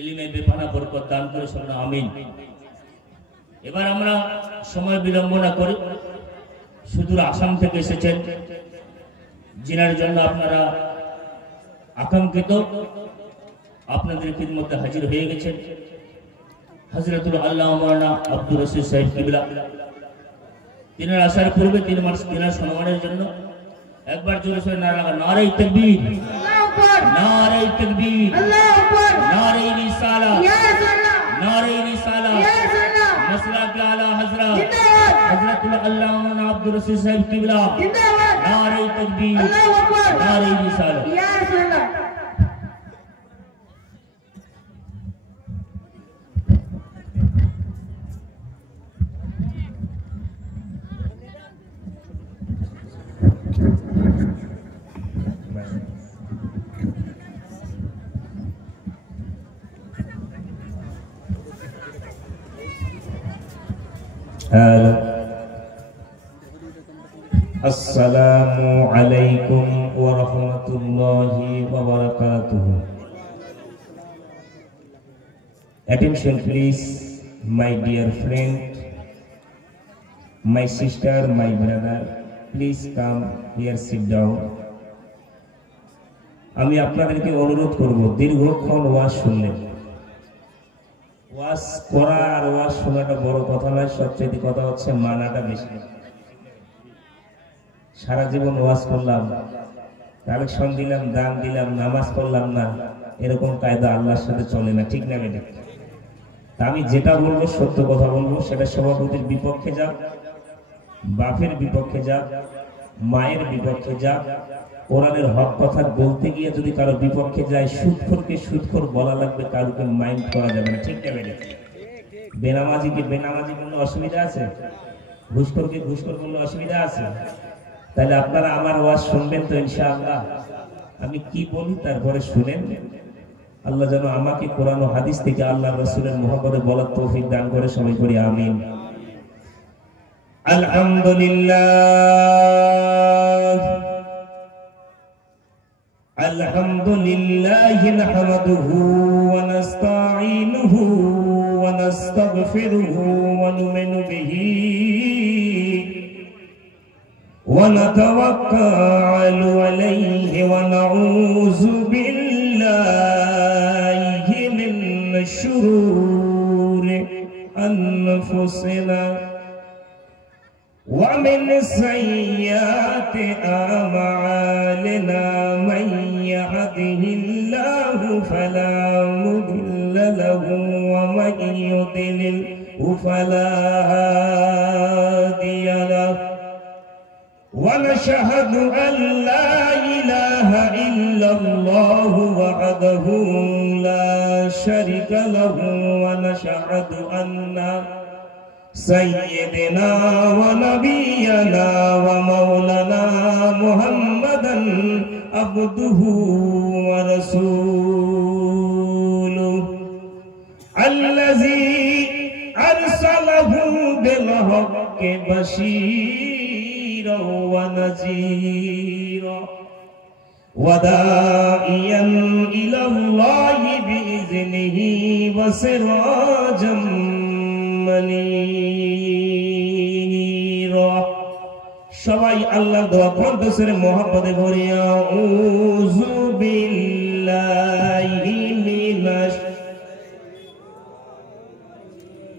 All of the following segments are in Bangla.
ইলমে বেপানা বরকত দান করে সকলে আমিন। এবার আমরা সময় বিলম্ব না করে সুদূর আসাম থেকে এসেছেন, যিনার জন্য আপনারা আকাঙ্ক্ষিত আপনাদের খিদমতে হাজির হয়ে গেছেন হযরতুল আল্লামা মাওলানা আব্দুর রশিদ সাহেব কিবলা। তিনার আসার পূর্বে তিনার সম্মানের জন্য একবার জোরে সোরে নারা লাগা, নারে তাকবীর, নারে তাকবীর, নারে রিসালাত, নারে রিসালাত, মাসলা কে আলা হযরত হযরতুল আল্লামা মাওলানা আব্দুর রশিদ সাহেব কিবলা, নারে তাকবীর, নারে রিসালাত। Assalamu alaikum wa rahmatullahi wa barakatuh. Attention please, my dear friend, my sister, my brother, please come here, sit down. আমি আপনাদেরকে অনুরোধ করব, দীর্ঘক্ষণ ওয়াজ শুনলেন। ওয়াজ করা আর ওয়াজ শোনাটা বড় কথা নয়, সবচেয়ে কথা হচ্ছে মানাটা বেশি। সারা জীবন ওয়াজ করলাম, কালেকশন দিলাম, দান দিলাম, নামাজ পড়লাম না, এরকম কায়দা আল্লাহর সাথে চলে না, ঠিক না বেটা? তা আমি যেটা বলবো সত্য কথা বলবো, সেটা সভাপতির বিপক্ষে যাক, বাপের বিপক্ষে যাক, মায়ের বিপক্ষে যাক, কোরআনের হক কথা বলতে গিয়ে যদি কারো বিপক্ষে যায়, সুদখোরকে সুদখোর বলা লাগবে, কারোকে মাইন্ড করা যাবে না, ঠিক না বেটা? বেনামাজিকে বেনামাজি বললে অসুবিধা আছে? ঘুষখোরকে ঘুষখোর বললে অসুবিধা আছে? তাহলে আপনারা আমার ওয়াজ শুনবেন তো ইনশাআল্লাহ? আমি কি বলি তারপরে শুনেন। আল্লাহ যেন আমাকে কোরআন ও হাদিস থেকে আল্লাহর রাসূলের মহব্বতে বলার তৌফিক দান করে, সবাই করি আমিন। আলহামদুলিল্লাহ আলহামদুলিল্লাহি নাহমাদুহু ওয়া নাস্তাঈনুহু ওয়া নাস্তাগফিরুহু ওয়া নু'মিনু বিহি ونتوكل عليه ونعوذ بالله من شرور أنفسنا ومن سيئات أعمالنا من يهده الله فلا مضل له ومن يضلل فلا هادي له ونشهد أن لا إله إلا الله وحده لا شريك له ونشهد أن سيدنا ونبينا ومولانا محمدا عبده ورسوله الذي أرسله بالحق بشيرا ونذيرا وداعيا إلى الله بإذنه وسراجا منيرا। সবাই আল্লাহ দোয়া করতেছে মোহাম্মদে ভরে, আউযু বিল্লাহি মিনাশ।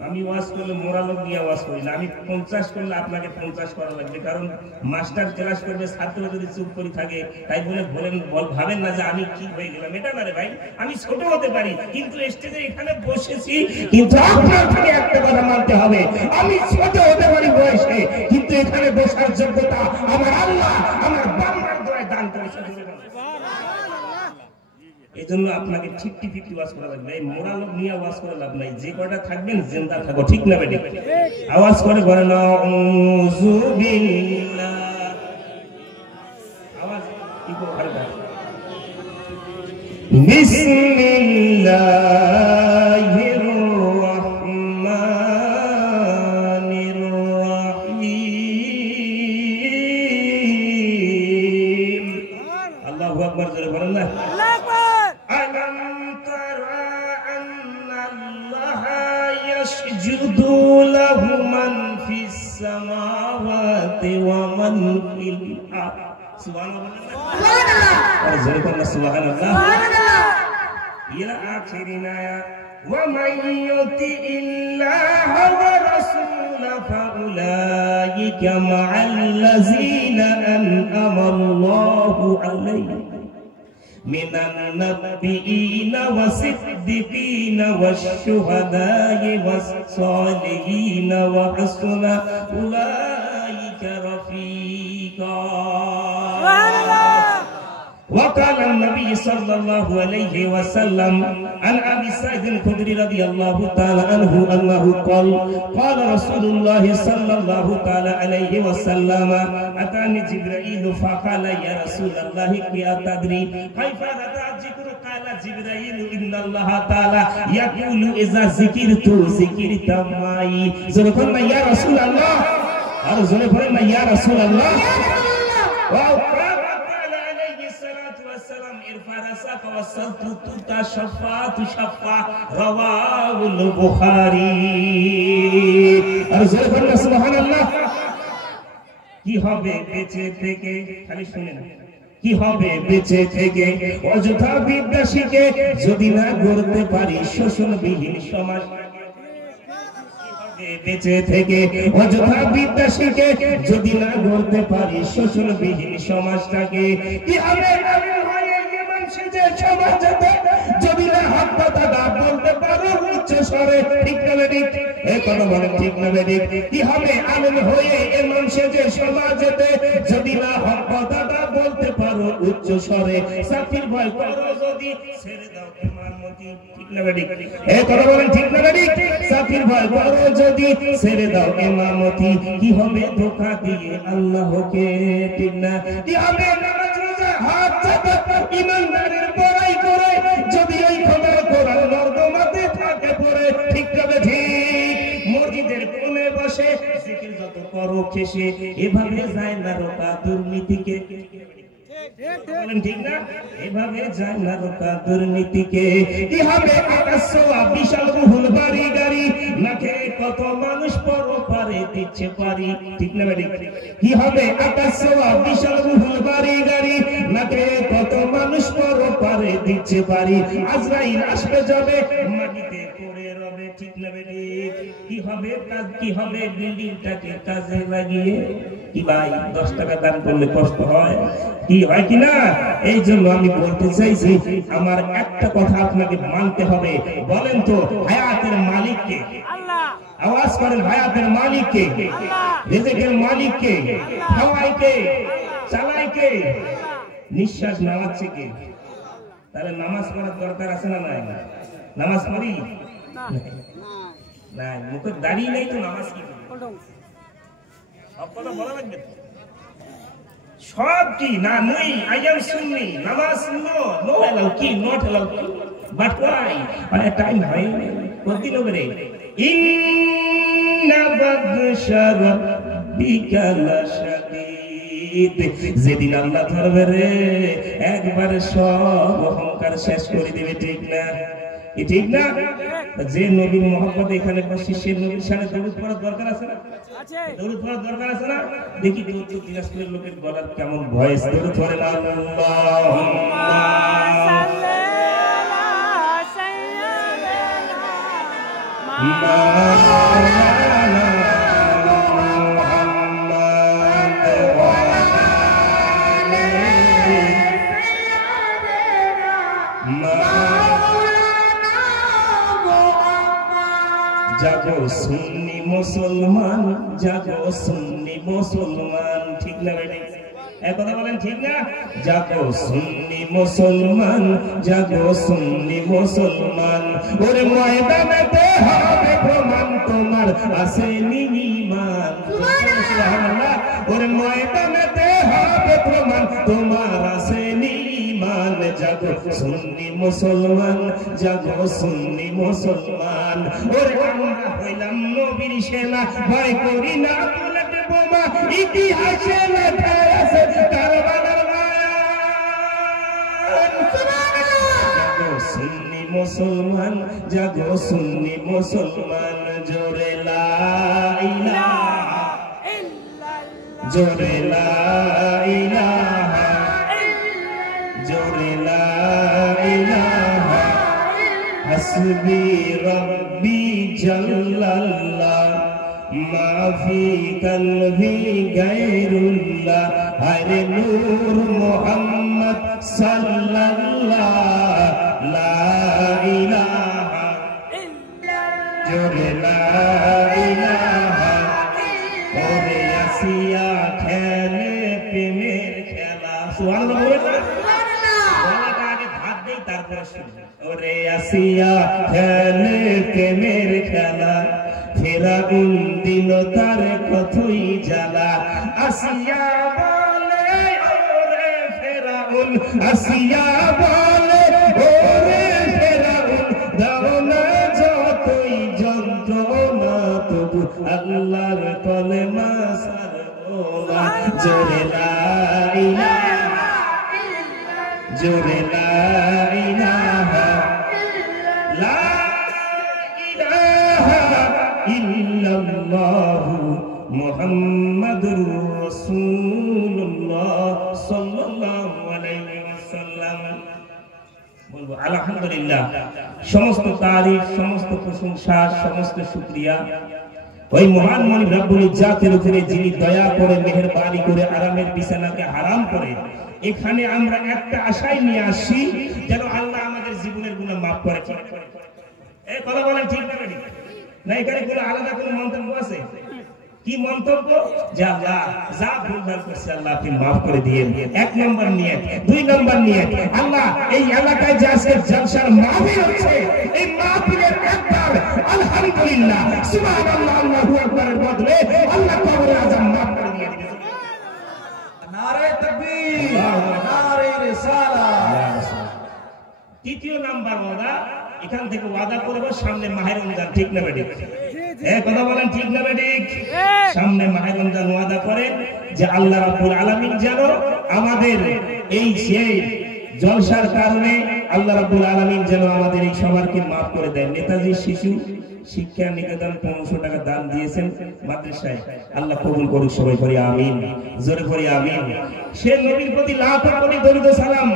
আমি ওয়াজ করলে মোরালক দিয়ে ওয়াজ করি না, আমি 50 করলে আপনাকে 50 করা লাগবে, কারণ মাস্টার ক্লাস করবে, ছাত্র যদি চুপ করে থাকে তাই বলে ভাবেন না যে আমি কি হয়ে গেলাম। এটা না রে ভাই, আমি ছোট হতে পারি কিন্তু স্টেজে এখানে বসেছি, কিন্তু আপনার থেকে একটা কথা মানতে হবে, আমি ছোট হতে পারি বয়সে, কিন্তু এখানে বসার যোগ্যতা আমার আল্লাহ আমার বান্দার দয়ায় দান করেছে। এই জন্য আপনাকে 50-50 ওয়াজ করা লাগবে, এই মোরাল নিয়ে ওয়াজ করে লাভ নাই। যে কয়টা থাকবেন জিন্দা থাকো, ঠিক না বেটি? আওয়াজ করে বলেন আউযু বিল্লাহ। আওয়াজ কি করে হালকা? বিসমিল্লাহির রাহমানির রাহিম। আল্লাহু আকবার, জোরে বলেন না। আল্লাহু আকবার। يسجدوا له من في السماوات ومن في الأرض سبحان الله سبحان الله إلى آخر الآية ومن يطع الله ورسوله فأولئك مع الذين أنعم الله عليهم من النبيين والصديقين والشهداء والصالحين وحسن أولئك رفيقا. وقال النبي صلى الله عليه وسلم عن أبي سعيد الخدري رضي الله تعالى عنه أنه قال قال رسول الله صلى الله تعالى عليه وسلم أتاني جبرائيل فقال يا رسول الله أتدري كيف رفع ذكر قال جبرائيل إن الله تعالى يقول إذا ذكرت ذكرت معي زرقنا يا رسول الله أرزقنا يا رسول الله رواه البخاري সুবহানাল্লাহ। কি হবে বেঁচে থেকে, খালি শুনে না, কি হবে বেঁচে থেকে অযথা বিদ্যা শিখে যদি না গড়তে পারি শোষণবিহীন সমাজ। বেঁচে থেকে অযথা বিদ্যা শিখে যদি না গড়তে পারি শোষণবিহীন সমাজটাকে, কি হবে যদি না হাত পাতা বলতে পারো উচ্চ স্বরে, ঠিক না ঠিক? এই কথা বলেন ঠিক না ঠিক? কি হবে আলেম হয়ে এ মানুষে যে সমাজেতে যদি না হাত পাতা বলতে পারো উচ্চ স্বরে, সাফির ভয় করো যদি ছেড়ে দাও ইমামতি, ঠিক না ঠিক? এই কথা বলেন ঠিক না ঠিক? সাফির ভয় করো যদি ছেড়ে দাও ইমামতি, কি হবে ধোঁকা দিয়ে আল্লাহকে, ঠিক না? কি হবে নামাজ রোজা হাত চাপা ইমানদারের বড়াই করে যদি ওই খবর কোরআন নর্দমাতে থাকে পড়ে, ঠিক তবে ঠিক? মসজিদের কোণে বসে জিকির যত করো খেসে এভাবে যায় না রোকা দুর্নীতিকে, ঠিক না? এভাবে যায় না রোকা দুর্নীতিকে। কি হবে আকাশ ছোঁয়া বিশাল বহুল বাড়ি গাড়ি, নাকে কত মানুষ পরপারে দিচ্ছে পারি, ঠিক না ঠিক? কি হবে আকাশ ছোঁয়া বিশাল বহুল বাড়ি গাড়ি, নাকে কত মানুষ পরপারে দিচ্ছে পারি, আজরাইল আসবে যাবে মাটিতে পড়ে রবে, ঠিক না ঠিক? কি হবে কাজ, কি হবে বিল্ডিংটাকে কাজে লাগিয়ে, কি ভাই 10 টাকা দান করলে কষ্ট হয়, কি হয় কি না? এই জন্য আমি বলতে চাইছি আমার একটা কথা আপনাকে মানতে হবে। বলেন তো হায়াতের মালিক কে? আল্লাহ। আওয়াজ করেন, হায়াতের মালিক কে? রিজিকের মালিক কে? খাওয়ায় কে? চালায় কে? নিঃশ্বাস নামাচ্ছে কে? তাহলে নামাজ পড়ার দরকার আছে না নাই? নামাজ পড়ি না, মুখে দাঁড়িয়ে নেই তো নামাজ কি আপনারা বলা লাগবে? সব কি না নই আইয়াম সুন্নি নামাজ নো নো এলাও কি নট এলাও কি, বাট ওয়াই মানে টাইম হয় কতদিন হবে? ইন্না বাদশা রাব্বিকা লাশাদীদ, যেদিন আল্লাহ ধরবে রে একবারে সব অহংকার শেষ করে দিবে, ঠিক না? ঠিক না? যে নবীর মোহাম্মদ এখানে বসে সে নবীর সাথে দরুদ পড়ার দরকার আছে না? দরুদ পড়ার দরকার আছে না? দেখি তো দিনাজপুরের লোকের গলার কেমন ভয়েস, দরুদ পড়েন আল্লাহুম্মা সাল্লি আলা সাইয়্যিদিনা মাওলানা মুহাম্মদ ওয়া আলিহি সাইয়্যিদিনা। জাগো সুন্নি মুসলমান, জাগো সুন্নি মুসলমান, ঠিক না বেটি? একথা বলেন ঠিক না? জাগো সুন্নি মুসলমান, জাগো সুন্নি মুসলমান, ওরে ময়দানেতে হবে প্রমাণ তোমার আছে ঈমান, সুবহানাল্লাহ। ওরে ময়দানেতে হবে প্রমাণ তোমার আছে ঈমান, জাগো সুন্নি মুসলমান, জাগো সুন্নি মুসলমান। ওরে আমরা হইলাম নবীর সেনা, ভয় করি না বুলেট বোমা, ইতিহাসে লেখা আছে কারবালার বয়ান, সুবহানাল্লাহ। জাগো সুন্নি মুসলমান জাগো সুন্নি মুসলমান জোরে লা ইলাহা ইল্লাল্লাহ জোরে লা ইলাহা জোরে লা ইলাহা হাসবি রব্বি জাল্লাল্লাহ মা ফি কলবি গায়রুল্লাহ হরে নূর মুহাম্মদ সাল্লাল্লাহ লা ইলাহা ইল্লাল্লাহ জোরে লা ইলাহা ওরে আসিয়া খেলে প্রেমের খেলা সুবহানাল্লাহ বলাটা আগে ভাত দেই তারপরে শুনবে ওরে আসিয়া খেলে প্রেমের খেলা ফেরাউন দিল তার কতই জ্বালা আসিয়া বলে ওরে ফেরাউন আসিয়া বলে ওরে ফেরাউন দাও না যতই যন্ত্রণা তবু আল্লাহর কলেমা ছাড়বো না জোরে লা ইলাহা ইল্লাল্লাহ জোরে লা ইলাহা লা ইল্লাল্লাহু মুহাম্মাদুর রাসূলুল্লাহ সাল্লাল্লাহু আলাইহি ওয়াসাল্লাম বলবো আলহামদুলিল্লাহ সমস্ত তারিফ সমস্ত প্রশংসা সমস্ত শুকরিয়া ওই মহান মালিক রব্বুল ইজ্জাতের উপরে যিনি দয়া করে মেহেরবানি করে আরামের বিছানাকে হারাম করে এখানে আমরা একটা আশাই নিয়ে আসি যেন আল্লাহ আমাদের জীবনের গুনাহ maaf করে এই কথা বলেন ঠিক না বেটি না এখানে কোনো আলাদা কোনো মন্তব্য আছে কি মন্তব্য যে আল্লাহ যা ভুলভাল করছে আল্লাহ আপনি maaf করে দিয়েন এক নাম্বার নিয়ত দুই নাম্বার নিয়ত আল্লাহ এই এলাকায় যে আজকে জলসার মাহফিল হচ্ছে এই মাহফিলের একবার আলহামদুলিল্লাহ সুবহানাল্লাহ আল্লাহু আকবারের বদলে আল্লাহ কবরে আযাব maaf করে দিয়ে দিবেন নারে তাকবীর নারে রিসালাত তৃতীয় নাম্বার ওয়াদা এখান থেকে ওয়াদা করব সামনে মাহে রমজান ঠিক না বেটি এই কথা বলেন ঠিক না বেটি সামনে মাহে রমজান ওয়াদা করেন যে আল্লাহ রাব্বুল আলামিন যেন আমাদের এই সেই জলসার কারণে আল্লাহ রাব্বুল আলামিন যেন আমাদের এই সবারকে maaf করে দেন নেতাজি শিশু শিক্ষা নিকেতন 1500 টাকা দান দিয়েছেন মাদ্রাসায় আল্লাহ কবুল করুক সবাই করি আমিন জোরে করি আমিন সে নবীর প্রতি লাখ কোটি দরুদ ও সালাম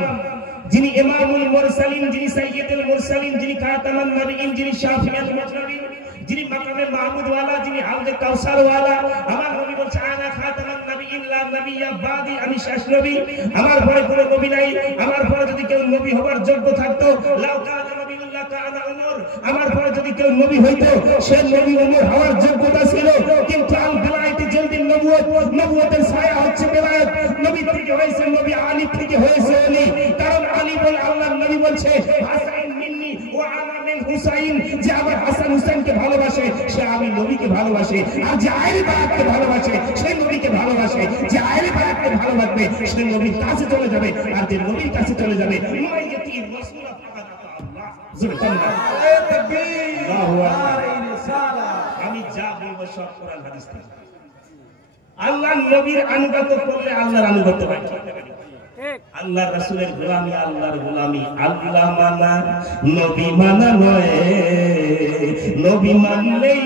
যিনি ইমামুল মুরসালিন যিনি সাইয়্যিদুল মুরসালিন যিনি খাতামুন নবিয়্যিন যিনি শাফিউল মুজনাবিন যিনি মাকামে মাহমুদ ওয়ালা যিনি হাউজে কাউসার ওয়ালা আমার নবী বলছে আনা খাতামুন নবিয়্যিন লা নবিয়্যা বাদি আমি শেষ নবী আমার পরে কোনো নবী নাই আমার পরে যদি কেউ নবী হবার যোগ্য থাকতো লাউ কানা নবিয়্যুল্লাহ কানা উমর আমার পরে যদি কেউ নবী হইতো সে নবী উমর হওয়ার যোগ্যতা ছিল কিন্তু আল বেলায়েতি জলদি নবুয়তের ছায়া হচ্ছে বেলায়েত নবী থেকে হয়েছে নবী আলী থেকে হয়েছে আলী কারণ আলী বলে আল্লাহর নবী বলছে হাসান মিন্নি ওয়া আনা মিন হুসাইন যে আমার হাসান হুসাইনকে ভালোবাসে সে আমি নবীকে ভালোবাসে আর যে আহলে বায়াতকে ভালোবাসে সে নবীকে ভালোবাসে যে আহলে বায়াতকে ভালোবাসবে সে নবীর কাছে চলে যাবে আর যে নবীর কাছে চলে যাবে মাইয়াতি রাসূল ফাকাত আল্লাহ সুবহানাল্লাহ তাকবীর আল্লাহু আকবার আমি যা বলবো সব কোরআন হাদিস থেকে আল্লাহর নবীর আনুগত্য করলে আল্লাহর আনুগত্য হয় আল্লাহ রাসূলের গোলামি আল্লাহর গোলামি আল্লাহ মানা নবী মানা নয় নবী মানলেই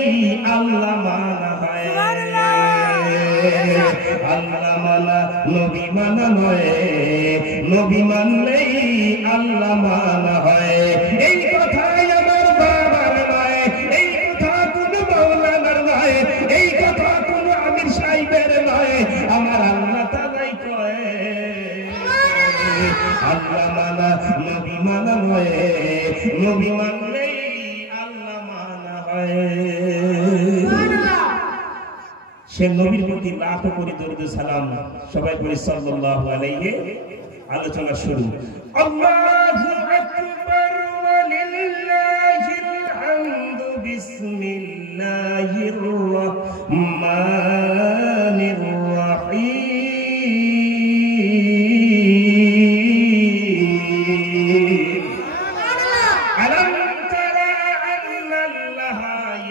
আল্লাহ মানা হয় আল্লাহ মানা নবী মানা নয় নবী মানলেই আল্লাহ মানা হয় এই কথাই আমার বাবার নয় এই কথা কোনো মাওলানার নয় এই কথা কোনো আমির সাহেবের নয় আমার আল্লাহ তাআলাই কয় আল্লাহ মানা নবী মানা নয় নবী মানলেই আল্লাহ মানা হয় সে নবীর প্রতি লাখ কোটি দরুদ সালাম সবাই পড়ি সাল্লাল্লাহু আলাইহি আলোচনা শুরু আল্লাহু আকবার ওয়া লিল্লাহিল হামদু বিসমিল্লাহির রাহমানির রাহিম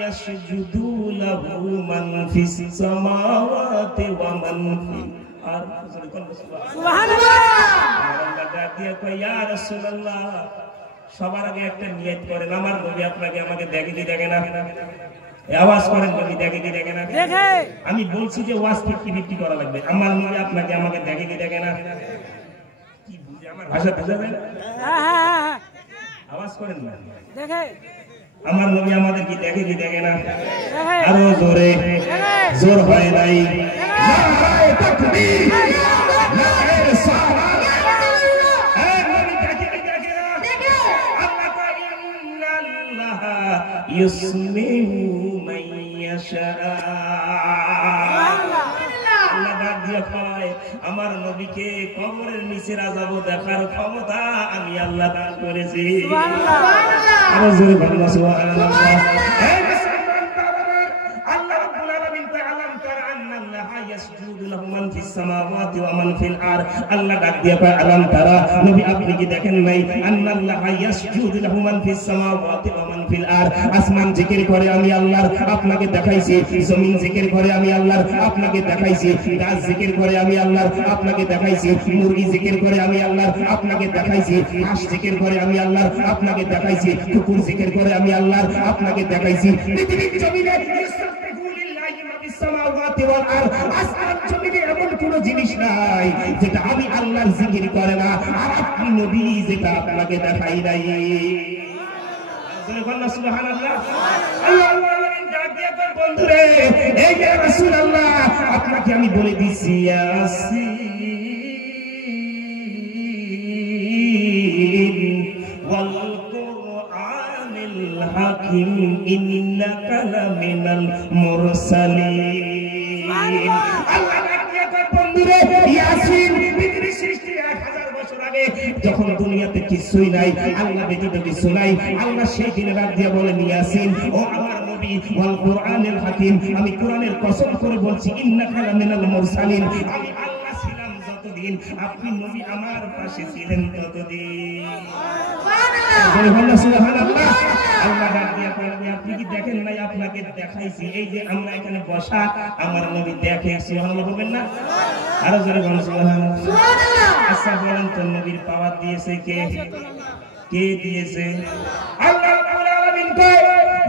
يسجدوا له من في السماوات ومن في الأرض سبحان الله يا رسول الله সবার আগে একটা নিয়ত করেন, আমার নবী আপনাকে আমাকে দেখে কি দেখে না? আওয়াজ করেন, নবী দেখে কি দেখে না? আমি বলছি যে ওয়াজ 50-50 করা লাগবে। আমার নবী আপনাকে আমাকে দেখে কি দেখে না? কি বুঝে আমার ভাষা বুঝা যায় না? আওয়াজ করেন না। দেখে আমার নবী আমাদের কি দেখে কি দেখে না? আরো জোরে, জোর হয় নাই। নারায়ে তাকবীর, নারায়ে রিসালাত। নবী দেখে কি দেখে না? আল্লাহ কয় ইন্নাল্লাহা ইউসমিউ মান ইয়াশা। আল্লাহ ডাক দিয়ে কয় আমার নবীকে কবরের নিচে আযাব দেখার ক্ষমতা আমি আল্লাহ দান করেছি। সুবহানাল্লাহ। আরো জোরে বলুন সুবহানাল্লাহ। এই মুসলমান বাবারা, আল্লাহ রাব্বুল আলামিন কয় আলাম তারা আন্নাল্লাহা ইয়াসজুদু লাহু মান ফিস সামাওয়াতি ওয়া মান ফিল আরদ। আল্লাহ ডাক দিয়ে কয় আলাম তারা, নবী আপনি কি দেখেন নাই? আন্নাল্লাহা ইয়াসজুদু লাহু মান ফিস সামাওয়াতি ওয়া মান ফিল আরদ। আসমান জিকির করে আমি আল্লাহর আপনাকে দেখাইছি, জমিন জিকির করে আমি আল্লাহর আপনাকে দেখাইছি, গাছ জিকির করে আমি আল্লাহর আপনাকে দেখাইছি, মুরগি জিকির করে আমি আল্লাহর আপনাকে দেখাইছি, হাঁস জিকির করে আমি আল্লাহর আপনাকে দেখাইছি, কুকুর জিকির করে আমি আল্লাহর আপনাকে দেখাইছি। পৃথিবীর জমিনে ইস্তাগফিরু লিল্লাহি মা ফিস সামাওয়াতি ওয়াল আরদ। আসমান জমিনে এমন কোন জিনিস নাই যেটা আমি আল্লাহর জিকির করে না, আর আপনি নবী যেটা আপনাকে দেখাই নাই। সুবহানাল্লাহ। আল্লাহ ডাক দিয়ে কয় বন্ধুরে, এই যে রাসূলুল্লাহ আপনাকে আমি বলে দিছি ইয়াসিন ওয়াল কুরআনিল হাকিম ইন্নাকা লামিনাল মুরসালিন। আল্লাহ ডাক দিয়ে কয় বন্ধুরে, ইয়াসিন পৃথিবীর সৃষ্টি 1000 বছর আগে যখন দুনিয়াতে কিছুই নাই, আল্লাহ ব্যতীত কিছু নাই, আল্লাহ সেই দিনে রাত দিয়ে বলেন ইয়াসিন ও আমার নবী ওয়াল কুরআনিল হাকিম, আমি কোরআনের কসম করে বলছি ইন্নাকা লামিনাল মুরসালিন, আমি আল্লাহ ছিলাম যতদিন আপনি নবী আমার পাশে ছিলেন ততদিন। সুবহানাল্লাহ। সুবহানাল্লাহ। আল্লাহ ডাক দিয়ে বলেন আপনি কি দেখেন নাই? আপনাকে দেখাইছি। এই যে আমরা এখানে বসা, আমার নবী দেখে। সুবহানাল্লাহ বলবেন না? আরো জোরে বলুন সুবহানাল্লাহ। সুবহানাল্লাহ। আচ্ছা বলেন তো নবীর পাওয়ার দিয়েছে কে? কে দিয়েছে? আল্লাহ রাব্বুল আলামিন কয়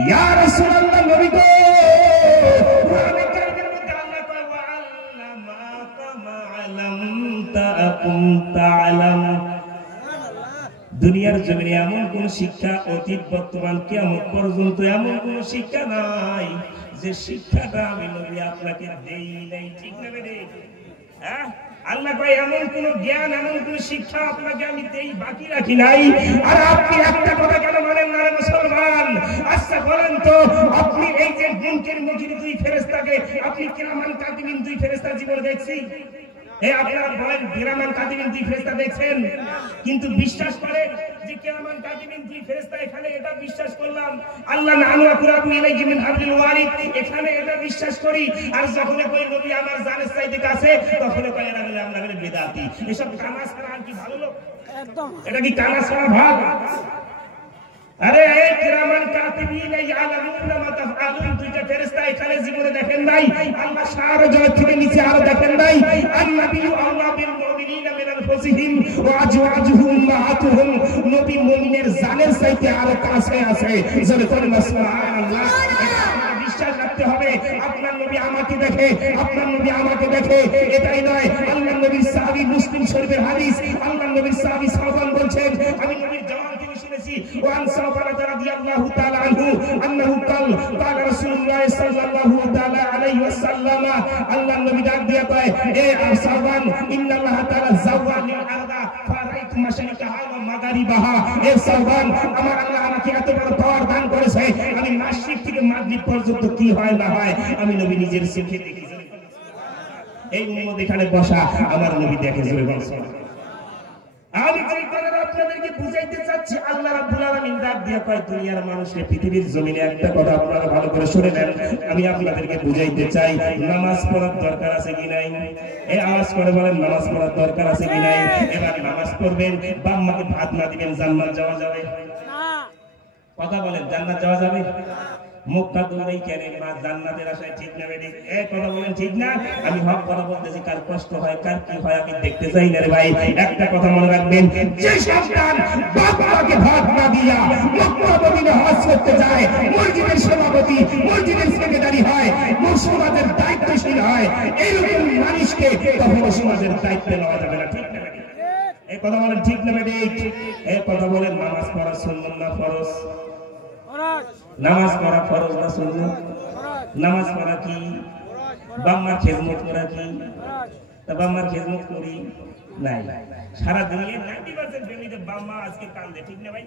ইয়া রাসূলুল্লাহ নবী গো, কোরআনে কারীমের মধ্যে আল্লাহ কয় ওয়া আল্লামাকা মা আলামতা আকুম তাআলাম। দুনিয়ার জমিনে এমন কোন শিক্ষা অতীত বর্তমান কিয়ামত পর্যন্ত এমন কোন শিক্ষা নাই যে শিক্ষাটা আমি নবী আপনাকে দেই নাই। ঠিক না বেটি? হ্যাঁ, আল্লাহ কয় এমন কোন জ্ঞান এমন কোন শিক্ষা আপনাকে আমি দেই বাকি রাখি নাই। আর আপনি একটা কথা কেন বলেন না মুসলমান? আচ্ছা বলেন তো, আপনি এই যে মুনকির মুকির দুই ফেরেশতাকে আপনি কিরামান কাতিবিন দুই ফেরেশতা জীবনে দেখছি? এই আপনারা বলেন কিরামান কাতিবিন দুই ফেরেশতা দেখছেন, কিন্তু বিশ্বাস করেন যে কিরামান কাতিবিন দুই ফেরেশতা এখানে এটা বিশ্বাস করলাম আল্লাহ নানু কুরাবু ইলাইহি মিন হাবলিল ওয়ারিদ, এখানে এটা বিশ্বাস করি। আর যখন কই নবী আমার জানের চাইতে কাছে, তখন কই এরা বলে আমরা বলে বিদআতি। এসব কানা ছাড়া আর কি ভালো লোক? একদম এটা কি কানা ছাড়া ভাব? আরে এই কিরামান কাতিবিন ইয়ালামুনা মা তাফআলুন দুইটা ফেরেশতা এখানে জীবনে দেখেন নাই? আল্লাহ সারা জগৎ থেকে নিচে আরো দেখেন নাই? আন-নাবিয়্যু আওলা বিল মুমিনিনা মিন আনফুসিহিম ওয়া আজওয়াজুহু উম্মাহাতুহুম, নবী মুমিনের জানের চাইতে আরো কাছে আছে। জোরে বলেন সুবহানাল্লাহ। বিশ্বাস রাখতে হবে আপনার নবী আমাকে দেখে, আপনার নবী আমাকে দেখে। এটাই নয়, আল্লাহর নবীর সাহাবী, মুসলিম শরীফের হাদিস, আল্লাহর নবীর সাহাবী সাওবান বলছেন আমি নবীর জবান থেকে শুনেছি ওয়ান সাওবান রাদিয়াল্লাহু তাআলা আনহু আন্নাহু কাল قال রাসূলুল্লাহ সাল্লাল্লাহু তাআলা আলাইহি ওয়াসাল্লাম, আল্লাহর নবী ডাক দিয়ে কয় এ সাওবান ইন্নাল্লাহ তাআলা যাওয়ালিল আরদা ফারাইতু মাশারিকাহা ওয়া মাগারিবাহা। এ সাওবান, আমার আল্লাহ আমাকে এত বড় পাওয়ার দান করেছে, আমি মাশরিক থেকে মাগরিব পর্যন্ত কি হয় না হয় আমি নবী নিজের চোখে দেখি। এই উম্মত এখানে বসা, আমার নবী দেখে। জোরে বলুন। আমি যে কথা আপনাদেরকে বুঝাইতে চাচ্ছি, আল্লাহ রাব্বুল আলামিন ডাক দিয়ে কয় দুনিয়ার মানুষকে পৃথিবীর জমিনে একটা কথা আপনারা ভালো করে শুনে নেন, আমি আপনাদেরকে বুঝাইতে চাই নামাজ পড়ার দরকার আছে কি নাই? এই আওয়াজ করে বলেন নামাজ পড়ার দরকার আছে কি নাই? এবার নামাজ পড়বেন, বাপ মাকে ভাত না দিবেন, জান্নাত যাওয়া যাবে না? কথা বলেন জান্নাত যাওয়া যাবে? মুখটা দূরেই কেনেন মা জান্নাতের আশায়, ঠিক না বেটি? কথা বলেন ঠিক না? আমি হক কথা বলতেছি, কার কষ্ট হয় কার কি হয় আমি দেখতে চাই না রে ভাই। একটা কথা মনে রাখবেন, যে সন্তান বাপ মাকে ভাত না দিয়া মক্কা মদিনা হজ করতে যায়, মসজিদের সভাপতি, মসজিদের সেক্রেটারি হয়, সমাজের দায়িত্বশীল হয়, এইরকম মানুষকে কখনো সমাজের দায়িত্ব নেওয়া যাবে না, ঠিক না বেটি? কথা বলেন ঠিক না বেটি? কথা বলেন, নামাজ পড়া সুন্নাত না ফরজ? নামাজ পড়া ফরজ না সুন্নাত? নামাজ পড়া কি? বাম্মার খেদমত করা কি? তা বাম্মার খেদমত করি নাই। সারা দুনিয়ায় 90% ফ্যামিলিতে বাম্মা আজকে কান্দে, ঠিক না ভাই?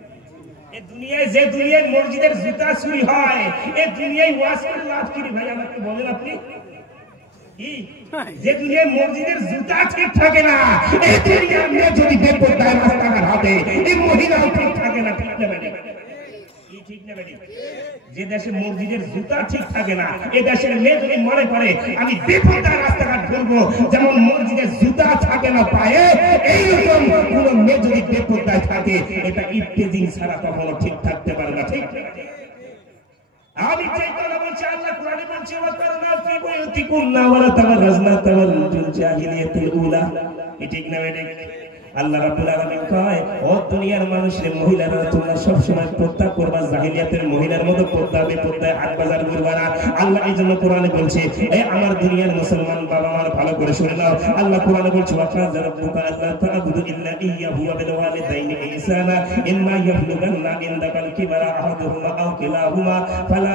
এই দুনিয়ায়, যে দুনিয়ায় মসজিদের জুতা চুরি হয়, এই দুনিয়ায় ওয়াজ করে লাভ কি ভাই? আমাকে বলেন আপনি। যে দুনিয়ায় মসজিদের জুতা ঠিক থাকে না, এই দুনিয়ার মেয়ে যদি বেপরদায় রাস্তাঘাট হাঁটে, এই মহিলাও ঠিক থাকে না, ঠিক না ভাই? ঠিক না বেটি? যে দেশে মসজিদের জুতা ঠিক থাকে না, এই দেশের মেয়ে যদি মনে করে আমি বেপরদায় রাস্তাঘাট ঘুরবো, যেমন মসজিদের জুতা থাকে না পায়ে, এইরকম কোন মেয়ে যদি বেপরদায় থাকে, এটা ইফতেজিং ছাড়া কখনো ঠিক থাকতে পারে না, ঠিক না? আমি যে কথা বলছি আল্লাহ কোরআনে বলছে, ওয়া কারনা ফি বুয়ুতিকুন্না ওয়া লা তাবাররাজনা তাবাররুজুল জাহিলিয়াতুল উলা। ঠিক না বেটি? আল্লাহ রাব্বুল আলামিন কয়, ও দুনিয়ার মানুষের মহিলারা, তোমরা সব সময় পর্দা করবা, জাহিলিয়াতের মহিলার মতো পর্দা বেপর্দায় হাট বাজার করবা না। আল্লাহ এই জন্য কোরআনে বলছে, এই আমার দুনিয়ার মুসলমান বাবা আমার ভালো করে শুনে নাও, আল্লাহ কোরআনে বলছে, ওয়া কাযা রাব্বুকা আল্লা তা'বুদু ইল্লা ইয়্যাহু ওয়া বিল ওয়ালিদাইনি ইহসানা ইম্মা ইয়াবলুগান্না ইনদাকাল কিবারা আহাদুহুমা আও কিলাহুমা ফালা